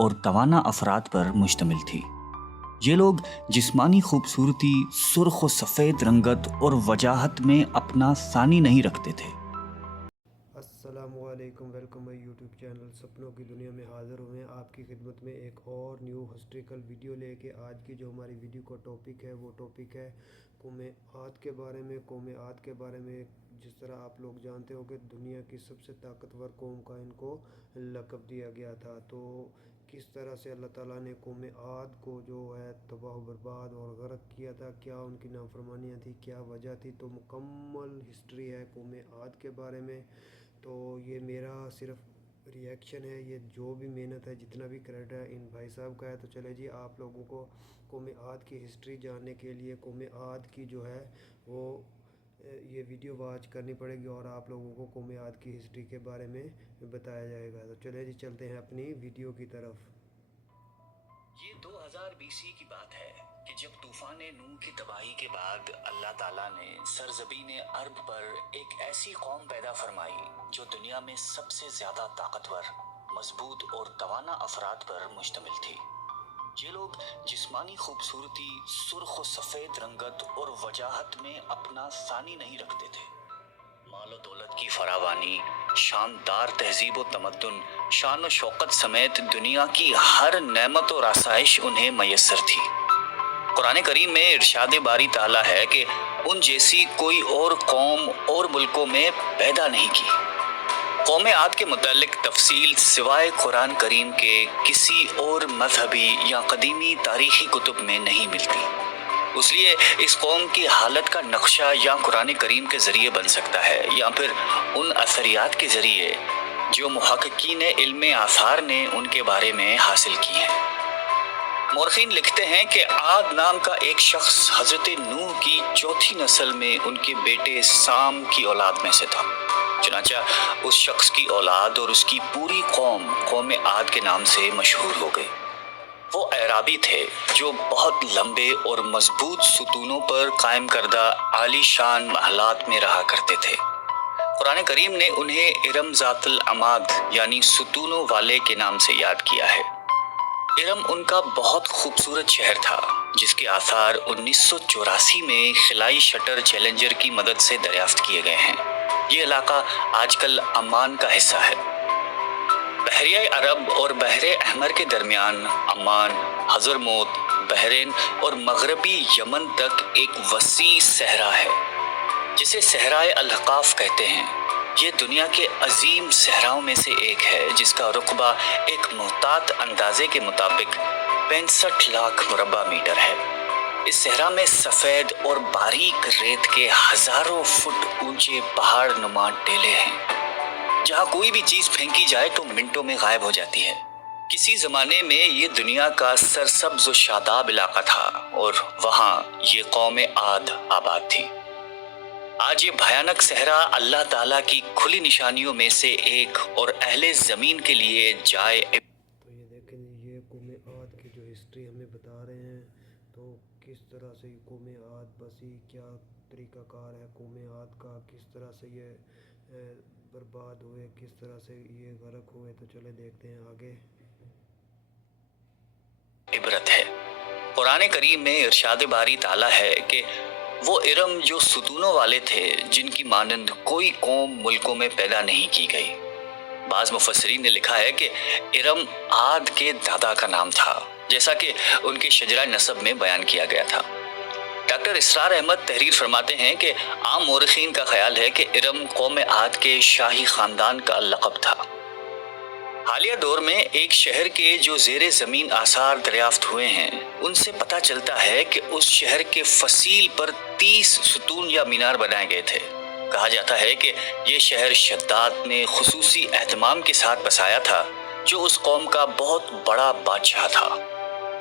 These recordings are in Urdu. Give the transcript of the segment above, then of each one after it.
اور توانا افراد پر مشتمل تھی۔ یہ لوگ جسمانی خوبصورتی، سرخ و سفید رنگت اور وجاہت میں اپنا ثانی نہیں رکھتے تھے۔ السلام علیکم، ویلکم مائی یوٹیوب چینل سپنوں کی دنیا میں حاضر ہوئے ہیں آپ کی خدمت میں ایک اور نیو ہسٹوریکل ویڈیو لے کے۔ آج کی جو ہماری ویڈیو کا ٹاپک ہے وہ ٹاپک ہے قوم عاد کے بارے میں۔ قوم عاد کے بارے میں جس طرح آپ لوگ جانتے ہو کہ دنیا کی سب سے طاقتور قوم کا ان کو لقب دیا گیا تھا، تو کس طرح سے اللہ تعالیٰ نے قوم عاد کو جو ہے تباہ و برباد اور غرق کیا تھا، کیا ان کی نافرمانیاں تھی، کیا وجہ تھی، تو مکمل ہسٹری ہے قوم عاد کے بارے میں۔ تو یہ میرا صرف ریئیکشن ہے، یہ جو بھی محنت ہے، جتنا بھی کریڈٹ ہے ان بھائی صاحب کا ہے۔ تو چلے جی، آپ لوگوں کو قوم عاد کی ہسٹری جاننے کے لیے قوم عاد کی جو ہے وہ یہ ویڈیو واچ کرنی پڑے گی اور آپ لوگوں کو قوم عاد کی ہسٹری کے بارے میں بتایا جائے گا۔ تو چلے جی، چلتے ہیں اپنی ویڈیو کی طرف۔ یہ 2000 BC کی بات ہے کہ جب طوفان نوح کی تباہی کے بعد اللہ تعالیٰ نے سرزمین عرب پر ایک ایسی قوم پیدا فرمائی جو دنیا میں سب سے زیادہ طاقتور، مضبوط اور توانا افراد پر مشتمل تھی۔ یہ لوگ جسمانی خوبصورتی، سرخ و سفید رنگت اور وجاہت میں اپنا ثانی نہیں رکھتے تھے۔ مال و دولت کی فراوانی، شاندار تہذیب و تمدن، شان و شوکت سمیت دنیا کی ہر نعمت اور آسائش انہیں میسر تھی۔ قرآن کریم میں ارشاد باری تعالیٰ ہے کہ ان جیسی کوئی اور قوم اور ملکوں میں پیدا نہیں کی۔ قوم عاد کے متعلق تفصیل سوائے قرآن کریم کے کسی اور مذہبی یا قدیمی تاریخی کتب میں نہیں ملتی۔ اس لیے اس قوم کی حالت کا نقشہ یا قرآن کریم کے ذریعے بن سکتا ہے یا پھر ان اثریات کے ذریعے جو محققین علم آثار نے ان کے بارے میں حاصل کی ہیں۔ مورخین لکھتے ہیں کہ عاد نام کا ایک شخص حضرت نوح کی چوتھی نسل میں ان کے بیٹے سام کی اولاد میں سے تھا۔ چنانچہ اس شخص کی اولاد اور اس کی پوری قوم عاد کے نام سے مشہور ہو گئی۔ وہ اعرابی تھے جو بہت لمبے اور مضبوط ستونوں پر قائم کردہ عالی شان محلات میں رہا کرتے تھے۔ قرآن کریم نے انہیں ارم ذات العماد یعنی ستونوں والے کے نام سے یاد کیا ہے۔ ارم ان کا بہت خوبصورت شہر تھا جس کے آثار 1984 میں خلائی شٹر چیلنجر کی مدد سے دریافت کیے گئے ہیں۔ یہ علاقہ آج کل عمان کا حصہ ہے۔ بحیرہ عرب اور بحر احمر کے درمیان عمان، حضرموت، بحرین اور مغربی یمن تک ایک وسیع صحرا ہے جسے صحرائے الاحقاف کہتے ہیں۔ یہ دنیا کے عظیم صحراؤں میں سے ایک ہے جس کا رقبہ ایک محتاط اندازے کے مطابق 65 لاکھ مربع میٹر ہے۔ اس صحرا میں سفید اور باریک ریت کے ہزاروں فٹ اونچے پہاڑ نما ٹیلے ہیں جہاں کوئی بھی چیز پھینکی جائے تو منٹوں میں غائب ہو جاتی ہے۔ کسی زمانے میں یہ دنیا کا سرسبز و شاداب علاقہ تھا اور وہاں یہ قوم عاد آباد تھی۔ آج یہ بھیانک صحرا اللہ تعالیٰ کی کھلی نشانیوں میں سے ایک اور اہل زمین کے لیے جائے۔ تو یہ دیکھیں، یہ قوم عاد کی جو ہسٹری ہمیں بتا رہے ہیں، تو کس طرح سے یہ قوم عاد بسی، کیا طریقہ کار ہے قوم عاد کا، کس طرح سے یہ برباد ہوئے، کس طرح سے یہ غرق ہوئے۔ تو چلے دیکھتے ہیں آگے۔ عبرت ہے۔ قرآن کریم میں ارشاد باری تعالیٰ ہے کہ وہ ارم جو ستونوں والے تھے جن کی مانند کوئی قوم ملکوں میں پیدا نہیں کی گئی۔ بعض مفسرین نے لکھا ہے کہ ارم عاد کے دادا کا نام تھا، جیسا کہ ان کے شجرہ نسب میں بیان کیا گیا تھا۔ ڈاکٹر اسرار احمد تحریر فرماتے ہیں کہ عام مورخین کا خیال ہے کہ ارم قوم عاد کے شاہی خاندان کا لقب تھا۔ حالیہ دور میں ایک شہر کے جو زیر زمین آثار دریافت ہوئے ہیں ان سے پتہ چلتا ہے کہ اس شہر کے فصیل پر 30 ستون یا مینار بنائے گئے تھے۔ کہا جاتا ہے کہ یہ شہر شداد نے خصوصی اہتمام کے ساتھ بسایا تھا جو اس قوم کا بہت بڑا بادشاہ تھا۔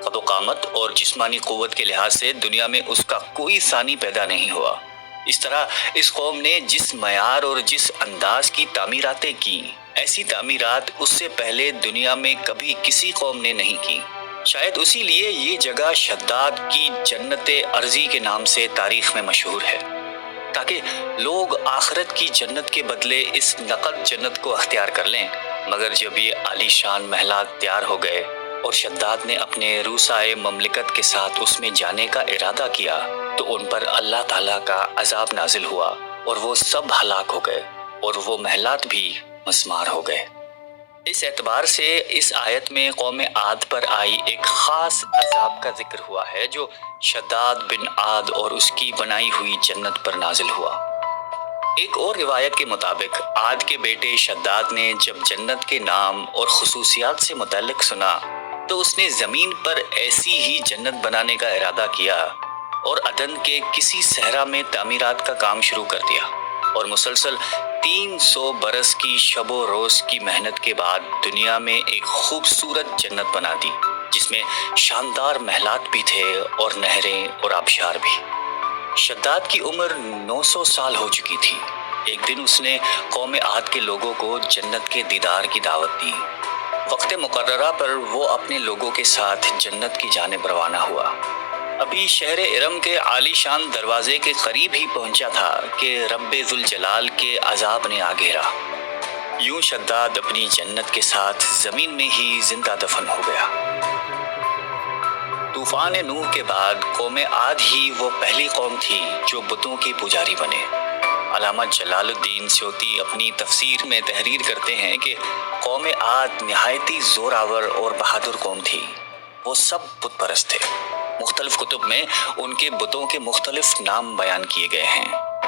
قد و قامت اور جسمانی قوت کے لحاظ سے دنیا میں اس کا کوئی ثانی پیدا نہیں ہوا۔ اس طرح اس قوم نے جس معیار اور جس انداز کی تعمیراتیں کی، ایسی تعمیرات اس سے پہلے دنیا میں کبھی کسی قوم نے نہیں کی۔ شاید اسی لیے یہ جگہ شداد کی جنت ارضی کے نام سے تاریخ میں مشہور ہے، تاکہ لوگ آخرت کی جنت کے بدلے اس نقد جنت کو اختیار کر لیں۔ مگر جب یہ عالی شان محلات تیار ہو گئے اور شداد نے اپنے روسائے مملکت کے ساتھ اس میں جانے کا ارادہ کیا تو ان پر اللہ تعالیٰ کا عذاب نازل ہوا اور وہ سب ہلاک ہو گئے اور وہ محلات بھی مسمار ہو گئے۔ اس اعتبار سے اس آیت میں قوم عاد پر آئی ایک خاص عذاب کا ذکر ہوا ہے جو شداد بن عاد اور اس کی بنائی ہوئی جنت پر نازل ہوا۔ ایک اور روایت کے مطابق عاد کے بیٹے شداد نے جب جنت کے نام اور خصوصیات سے متعلق سنا تو اس نے زمین پر ایسی ہی جنت بنانے کا ارادہ کیا اور عدن کے کسی صحرا میں تعمیرات کا کام شروع کر دیا اور مسلسل 300 برس کی شب و روز کی محنت کے بعد دنیا میں ایک خوبصورت جنت بنا دی جس میں شاندار محلات بھی تھے اور نہریں اور آبشار بھی۔ شداد کی عمر 900 سال ہو چکی تھی۔ ایک دن اس نے قوم عاد کے لوگوں کو جنت کے دیدار کی دعوت دی۔ وقت مقررہ پر وہ اپنے لوگوں کے ساتھ جنت کی جانب روانہ ہوا۔ ابھی شہر ارم کے عالی شان دروازے کے قریب ہی پہنچا تھا کہ رب ذوالجلال کے عذاب نے آ گھیرا۔ یوں شداد اپنی جنت کے ساتھ زمین میں ہی زندہ دفن ہو گیا۔ طوفان نوح کے بعد قوم عاد ہی وہ پہلی قوم تھی جو بتوں کی پجاری بنے۔ علامہ جلال الدین سیوطی اپنی تفسیر میں تحریر کرتے ہیں کہ قوم عاد نہایتی زوراور اور بہادر قوم تھی۔ وہ سب بت پرست تھے۔ مختلف کتب میں ان کے بتوں کے مختلف نام بیان کیے گئے ہیں۔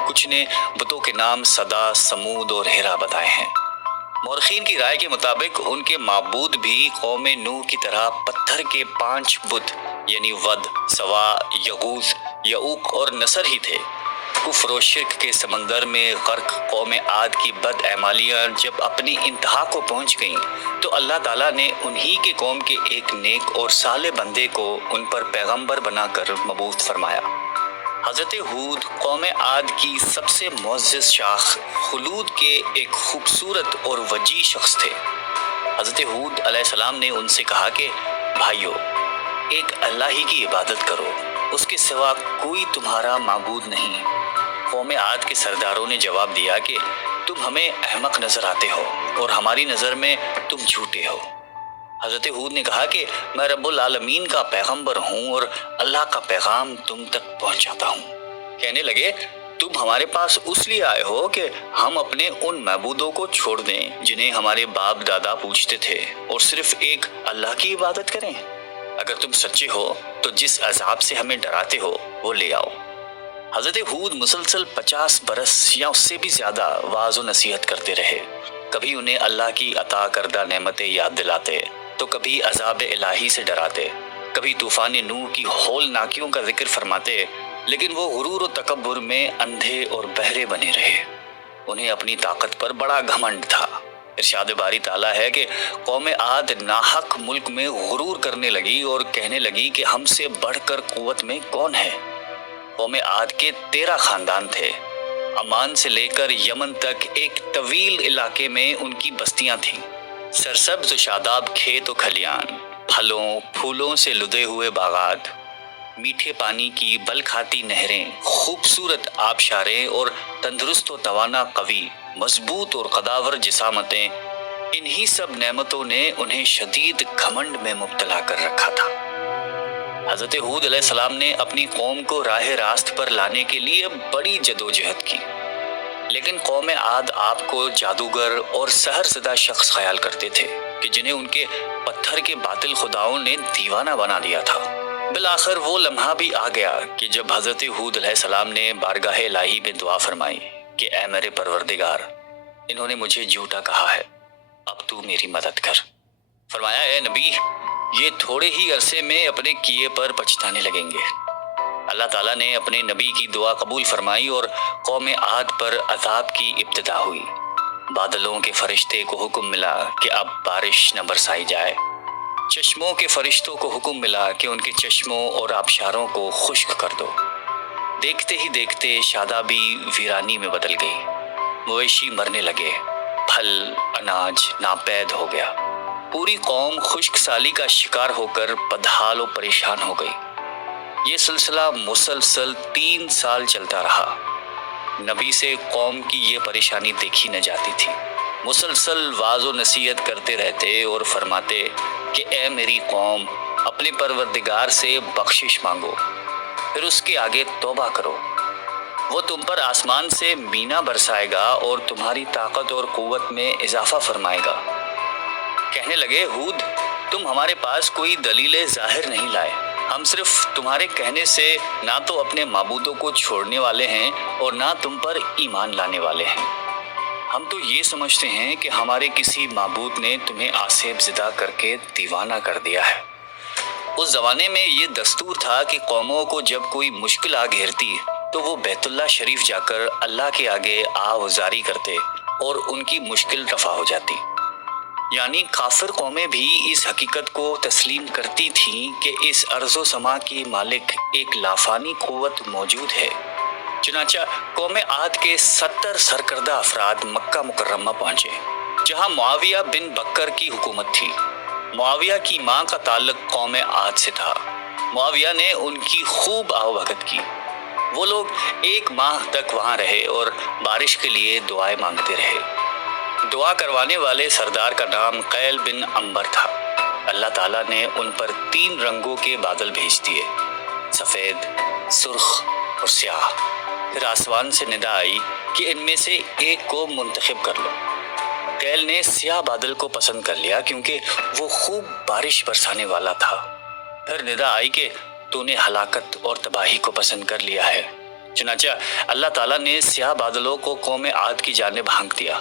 کچھ نے بتوں کے نام صدا، سمود اور ہرا بتائے ہیں۔ مورخین کی رائے کے مطابق ان کے معبود بھی قوم نوح کی طرح پتھر کے 5 بت یعنی ود، سوا، یغوث، یعوق اور نصر ہی تھے۔ کفر و شرک کے سمندر میں غرق قوم عاد کی بد اعمالیاں جب اپنی انتہا کو پہنچ گئیں تو اللہ تعالیٰ نے انہی کے قوم کے ایک نیک اور صالح بندے کو ان پر پیغمبر بنا کر مبعوث فرمایا۔ حضرت ہود قوم عاد کی سب سے معزز شاخ خلود کے ایک خوبصورت اور وجیح شخص تھے۔ حضرت ہود علیہ السلام نے ان سے کہا کہ بھائیو، ایک اللہ ہی کی عبادت کرو، اس کے سوا کوئی تمہارا معبود نہیں۔ قوم عاد کے سرداروں نے جواب دیا کہ تم ہمیں احمق نظر آتے ہو اور ہماری نظر میں تم جھوٹے ہو۔ حضرت ہود نے کہا کہ میں رب العالمین کا پیغمبر ہوں اور اللہ کا پیغام تم تک پہنچاتا ہوں۔ کہنے لگے تم ہمارے پاس اس لیے آئے ہو کہ ہم اپنے ان معبودوں کو چھوڑ دیں جنہیں ہمارے باپ دادا پوجتے تھے اور صرف ایک اللہ کی عبادت کریں۔ اگر تم سچے ہو تو جس عذاب سے ہمیں ڈراتے ہو وہ لے آؤ۔ حضرت ہود مسلسل 50 برس یا اس سے بھی زیادہ واعظ و نصیحت کرتے رہے۔ کبھی انہیں اللہ کی عطا کردہ نعمتیں یاد دلاتے تو کبھی عذاب الہی سے ڈراتے، کبھی طوفان نوح کی ہولناکیوں کا ذکر فرماتے، لیکن وہ غرور و تکبر میں اندھے اور بہرے بنے رہے۔ انہیں اپنی طاقت پر بڑا گھمنڈ تھا۔ ارشاد باری تعالیٰ ہے کہ قوم عاد ناحق ملک میں غرور کرنے لگی اور کہنے لگی کہ ہم سے بڑھ کر قوت میں کون ہے۔ قوم عاد کے 13 خاندان تھے۔ عمان سے لے کر یمن تک ایک طویل علاقے میں ان کی بستیاں تھیں۔ سرسبز و شاداب کھیت و کھلیان، پھلوں پھولوں سے لدے ہوئے باغات، میٹھے پانی کی بل کھاتی نہریں، خوبصورت آبشاریں اور تندرست و توانا قوی، مضبوط اور قداور جسامتیں، انہی سب نعمتوں نے انہیں شدید گھمنڈ میں مبتلا کر رکھا تھا۔ حضرت ہود علیہ السلام نے اپنی قوم کو راہ راست پر لانے کے لیے بڑی جدوجہد کی، لیکن قوم عاد آپ کو جادوگر اور سحر زدہ شخص خیال کرتے تھے کہ جنہیں ان کے پتھر کے باطل خداؤں نے دیوانہ بنا دیا تھا۔ بالآخر وہ لمحہ بھی آ گیا کہ جب حضرت ہود علیہ السلام نے بارگاہ الہی میں دعا فرمائی کہ اے میرے پروردگار، انہوں نے مجھے جھوٹا کہا ہے، اب تو میری مدد کر۔ فرمایا اے نبی، یہ تھوڑے ہی عرصے میں اپنے کیے پر پچھتانے لگیں گے۔ اللہ تعالیٰ نے اپنے نبی کی دعا قبول فرمائی اور قوم عاد پر عذاب کی ابتدا ہوئی۔ بادلوں کے فرشتے کو حکم ملا کہ اب بارش نہ برسائی جائے۔ چشموں کے فرشتوں کو حکم ملا کہ ان کے چشموں اور آبشاروں کو خشک کر دو۔ دیکھتے ہی دیکھتے شادابی ویرانی میں بدل گئی، مویشی مرنے لگے، پھل اناج ناپید ہو گیا۔ پوری قوم خشک سالی کا شکار ہو کر بدحال و پریشان ہو گئی۔ یہ سلسلہ مسلسل 3 سال چلتا رہا۔ نبی سے قوم کی یہ پریشانی دیکھی نہ جاتی تھی۔ مسلسل واعظ و نصیحت کرتے رہتے اور فرماتے کہ اے میری قوم، اپنے پروردگار سے بخشش مانگو، پھر اس کے آگے توبہ کرو، وہ تم پر آسمان سے مینا برسائے گا اور تمہاری طاقت اور قوت میں اضافہ فرمائے گا۔ کہنے لگے ہود، تم ہمارے پاس کوئی دلیل ظاہر نہیں لائے، ہم صرف تمہارے کہنے سے نہ تو اپنے معبودوں کو چھوڑنے والے ہیں اور نہ تم پر ایمان لانے والے ہیں۔ ہم تو یہ سمجھتے ہیں کہ ہمارے کسی معبود نے تمہیں آسیب زدہ کر کے دیوانہ کر دیا ہے۔ اس زمانے میں یہ دستور تھا کہ قوموں کو جب کوئی مشکل آ گھیرتی تو وہ بیت اللہ شریف جا کر اللہ کے آگے آہوازاری کرتے اور ان کی مشکل رفع ہو جاتی۔ یعنی کافر قومیں بھی اس حقیقت کو تسلیم کرتی تھیں کہ اس ارض و سما کی مالک ایک لافانی قوت موجود ہے۔ چنانچہ قوم عاد کے 70 سرکردہ افراد مکہ مکرمہ پہنچے، جہاں معاویہ بن بکر کی حکومت تھی۔ معاویہ کی ماں کا تعلق قوم عاد سے تھا۔ معاویہ نے ان کی خوب آؤبھگت کی۔ وہ لوگ 1 ماہ تک وہاں رہے اور بارش کے لیے دعائیں مانگتے رہے۔ دعا کروانے والے سردار کا نام قیل بن عنبر تھا۔ اللہ تعالیٰ نے ان پر 3 رنگوں کے بادل بھیج دیے، سفید، سرخ اور سیاہ۔ پھر آسمان سے ندا آئی کہ ان میں سے ایک کو منتخب کر لو۔ قیل نے سیاہ بادل کو پسند کر لیا کیونکہ وہ خوب بارش برسانے والا تھا۔ پھر ندا آئی کہ تو نے ہلاکت اور تباہی کو پسند کر لیا ہے۔ چنانچہ اللہ تعالیٰ نے سیاہ بادلوں کو قوم عاد کی جانب ہانک دیا،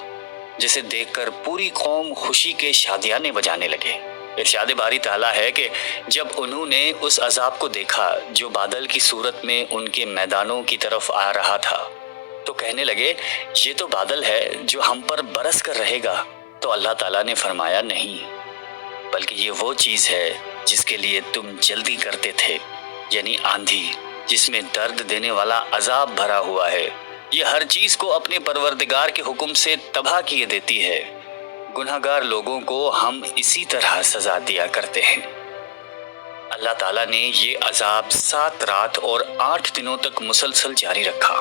جسے دیکھ کر پوری قوم خوشی کے شادیانے بجانے لگے۔ ارشاد باری تعالیٰ ہے کہ جب انہوں نے اس عذاب کو دیکھا جو بادل کی صورت میں ان کے میدانوں کی طرف آ رہا تھا تو کہنے لگے یہ تو بادل ہے جو ہم پر برس کر رہے گا۔ تو اللہ تعالیٰ نے فرمایا نہیں، بلکہ یہ وہ چیز ہے جس کے لیے تم جلدی کرتے تھے، یعنی آندھی جس میں درد دینے والا عذاب بھرا ہوا ہے۔ یہ ہر چیز کو اپنے پروردگار کے حکم سے تباہ کیے دیتی ہے۔ گناہگار لوگوں کو ہم اسی طرح سزا دیا کرتے ہیں۔ اللہ تعالیٰ نے یہ عذاب 7 رات اور 8 دنوں تک مسلسل جاری رکھا۔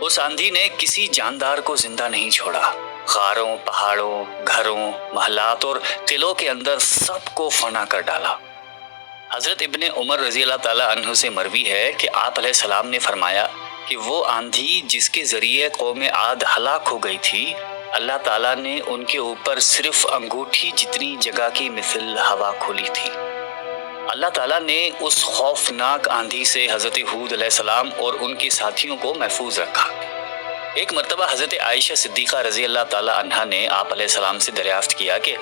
اس آندھی نے کسی جاندار کو زندہ نہیں چھوڑا۔ غاروں، پہاڑوں، گھروں، محلات اور قلعوں کے اندر سب کو فنا کر ڈالا۔ حضرت ابن عمر رضی اللہ تعالیٰ عنہ سے مروی ہے کہ آپ علیہ السلام نے فرمایا کہ وہ آندھی جس کے ذریعے قوم عاد ہلاک ہو گئی تھی، اللہ تعالیٰ نے ان کے اوپر صرف انگوٹھی جتنی جگہ کی مثل ہوا کھولی تھی۔ اللہ تعالیٰ نے اس خوفناک آندھی سے حضرت ہود علیہ السلام اور ان کے ساتھیوں کو محفوظ رکھا۔ ایک مرتبہ حضرت عائشہ صدیقہ رضی اللہ تعالیٰ عنہا نے آپ علیہ السلام سے دریافت کیا کہ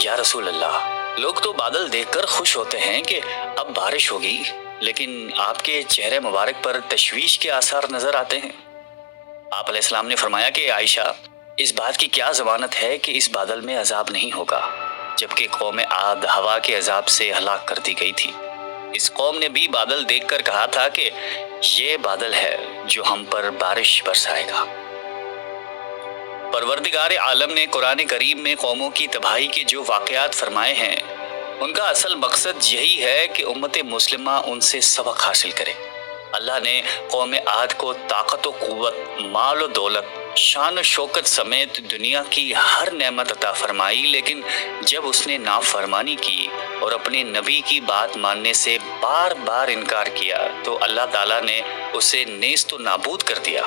یا رسول اللہ، لوگ تو بادل دیکھ کر خوش ہوتے ہیں کہ اب بارش ہوگی، لیکن آپ کے چہرے مبارک پر تشویش کے آثار نظر آتے ہیں۔ آپ علیہ السلام نے فرمایا کہ عائشہ، اس بات کی کیا ضمانت ہے کہ اس بادل میں عذاب نہیں ہوگا، جبکہ قوم عاد ہوا کے عذاب سے ہلاک کر دی گئی تھی۔ اس قوم نے بھی بادل دیکھ کر کہا تھا کہ یہ بادل ہے جو ہم پر بارش برسائے گا۔ پروردگار عالم نے قرآن کریم میں قوموں کی تباہی کے جو واقعات فرمائے ہیں، ان کا اصل مقصد یہی ہے کہ امت مسلمہ ان سے سبق حاصل کرے۔ اللہ نے قوم عاد کو طاقت و قوت، مال و دولت، شان و شوکت سمیت دنیا کی ہر نعمت عطا فرمائی، لیکن جب اس نے نافرمانی کی اور اپنے نبی کی بات ماننے سے بار بار انکار کیا تو اللہ تعالیٰ نے اسے نیست و نابود کر دیا۔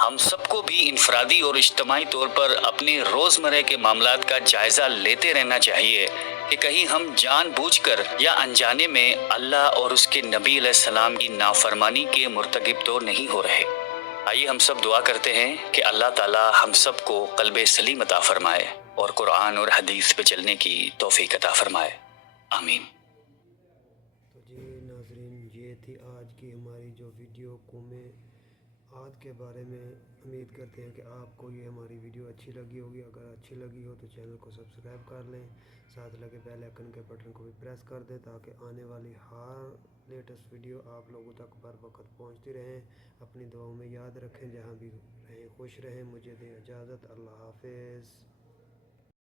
ہم سب کو بھی انفرادی اور اجتماعی طور پر اپنے روزمرہ کے معاملات کا جائزہ لیتے رہنا چاہیے کہ کہیں ہم جان بوجھ کر یا انجانے میں اللہ اور اس کے نبی علیہ السلام کی نافرمانی کے مرتکب تو نہیں ہو رہے۔ آئیے ہم سب دعا کرتے ہیں کہ اللہ تعالیٰ ہم سب کو قلب سلیم عطا فرمائے اور قرآن اور حدیث پہ چلنے کی توفیق عطا فرمائے، آمین۔ تو جی ناظرین، یہ تھی آج کی ہماری جو ویڈیو قوم عاد کے بارے میں۔ امید کرتے ہیں کہ آپ کو یہ ہماری ویڈیو اچھی لگی ہوگی۔ اگر اچھی لگی ہو تو چینل کو سبسکرائب کر لیں، ساتھ لگے بیل آئیکن کے بٹن کو بھی پریس کر دیں تاکہ آنے والی ہر لیٹسٹ ویڈیو آپ لوگوں تک بر وقت پہنچتی رہیں۔ اپنی دعاؤں میں یاد رکھیں، جہاں بھی رہیں خوش رہیں۔ مجھے دیں اجازت، اللہ حافظ۔